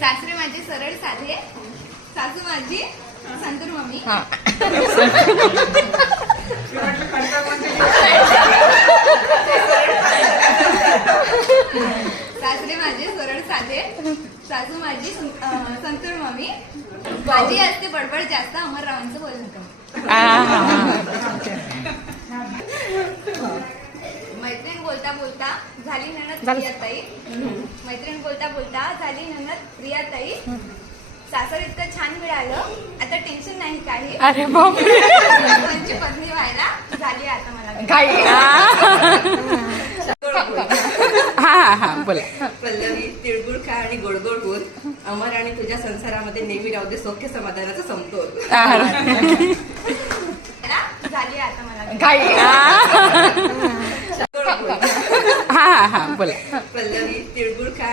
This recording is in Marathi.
सासरे माझे सरळ साधे, सासू माझी संतूर मम्मी. सासरे माझे सरळ साधे, सासू माझी संतूर मम्मी. माझी असते बडबड जास्त, अमररावांचं बोलणं कमी. मैत्रीण बोलता बोलता झाली ननद प्रियाताई. मैत्रीण बोलता बोलता झाली ननद प्रियाताई. सासर इतकं छान मिळालं, आता टेन्शन नाही काही. अरे बापरे. त्यांची पत्नी व्हायला झाली आता मला. हा बोला. पल्लवी, तिळगुळ खा आणि गोडगोड बोल. अमर आणि तुझ्या संसारामध्ये नेहमी राहू दे सौख्य समाधानाचा समतोल. झाली आता मला. बोला. पल्लवी, तिळगुळ खा